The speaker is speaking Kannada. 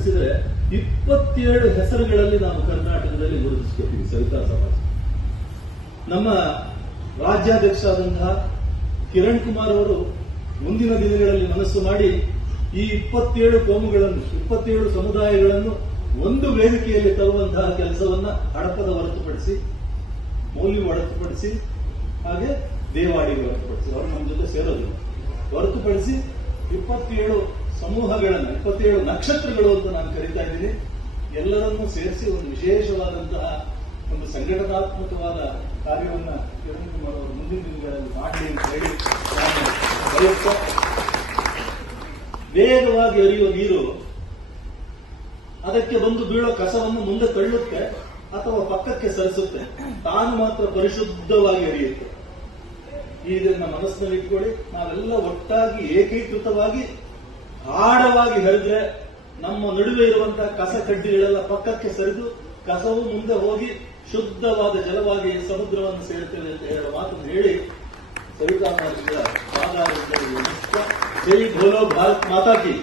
ಹೊರತುಪಡಿಸಿದ್ರೆ 27 ಹೆಸರುಗಳಲ್ಲಿ ನಾವು ಕರ್ನಾಟಕದಲ್ಲಿ ಗುರುತಿಸಿಕೊಳ್ತೀವಿ ಸವಿತಾ ಸಮಾಜ. ನಮ್ಮ ರಾಜ್ಯಾಧ್ಯಕ್ಷ ಆದಂತಹ ಕಿರಣ್ ಕುಮಾರ್ ಅವರು ಮುಂದಿನ ದಿನಗಳಲ್ಲಿ ಮನಸ್ಸು ಮಾಡಿ ಈ 27 ಕೋಮುಗಳನ್ನು 27 ಸಮುದಾಯಗಳನ್ನು ಒಂದು ವೇದಿಕೆಯಲ್ಲಿ ತರುವಂತಹ ಕೆಲಸವನ್ನ ಹಡಪದ ಹೊರತುಪಡಿಸಿ, ಮೌಲ್ಯ ಹೊರತುಪಡಿಸಿ, ಹಾಗೆ ದೇವಾಡಿಗೆ ಹೊರತುಪಡಿಸಿ, ಅವರು ನಮ್ಮ ಜೊತೆ ಸೇರೋದಿಲ್ಲ, ಹೊರತುಪಡಿಸಿ 27 ಸಮೂಹಗಳನ್ನು 27 ನಕ್ಷತ್ರಗಳು ಅಂತ ನಾನು ಕರೀತಾ ಇದ್ದೀನಿ, ಎಲ್ಲರನ್ನೂ ಸೇರಿಸಿ ಒಂದು ವಿಶೇಷವಾದಂತಹ ಒಂದು ಸಂಘಟನಾತ್ಮಕವಾದ ಕಾರ್ಯವನ್ನ ಕಿರಣ್ ಕುಮಾರ್ ಅವರು ಮುಂದಿನ ದಿನಗಳಲ್ಲಿ ಮಾಡಲಿ ಅಂತ ಹೇಳಿ ನಾನು ಬಯಸ್ತಾ, ವೇಗವಾಗಿ ಹರಿಯುವ ನೀರು ಅದಕ್ಕೆ ಬಂದು ಬೀಳೋ ಕಸವನ್ನು ಮುಂದೆ ತಳ್ಳುತ್ತೆ ಅಥವಾ ಪಕ್ಕಕ್ಕೆ ಸರಿಸುತ್ತೆ, ತಾನು ಮಾತ್ರ ಪರಿಶುದ್ಧವಾಗಿ ಹರಿಯುತ್ತೆ. ಇದನ್ನ ಮನಸ್ಸಿನಲ್ಲಿ ಇಟ್ಕೊಳ್ಳಿ. ನಾವೆಲ್ಲ ಒಟ್ಟಾಗಿ ಏಕೀಕೃತವಾಗಿ ಆಳವಾಗಿ ಹರಿದ್ರೆ ನಮ್ಮ ನಡುವೆ ಇರುವಂತಹ ಕಸ ಕಡ್ಡಿಗಳೆಲ್ಲ ಪಕ್ಕಕ್ಕೆ ಸರಿದು ಕಸವು ಮುಂದೆ ಹೋಗಿ ಶುದ್ಧವಾದ ಜಲವಾಗಿ ಸಮುದ್ರವನ್ನು ಸೇರುತ್ತೇವೆ ಅಂತ ಹೇಳುವ ಮಾತನ್ನು ಹೇಳಿ ಸವಿತಾ ಮಹರ್ಷಿಗಳ ಪಾದಾರವಿಂದರಿಗೆ ನಮಸ್ಕಾರ. ಜೈ ಭೋಲೋ ಭಾರತ್ ಮಾತಾ ಕಿ.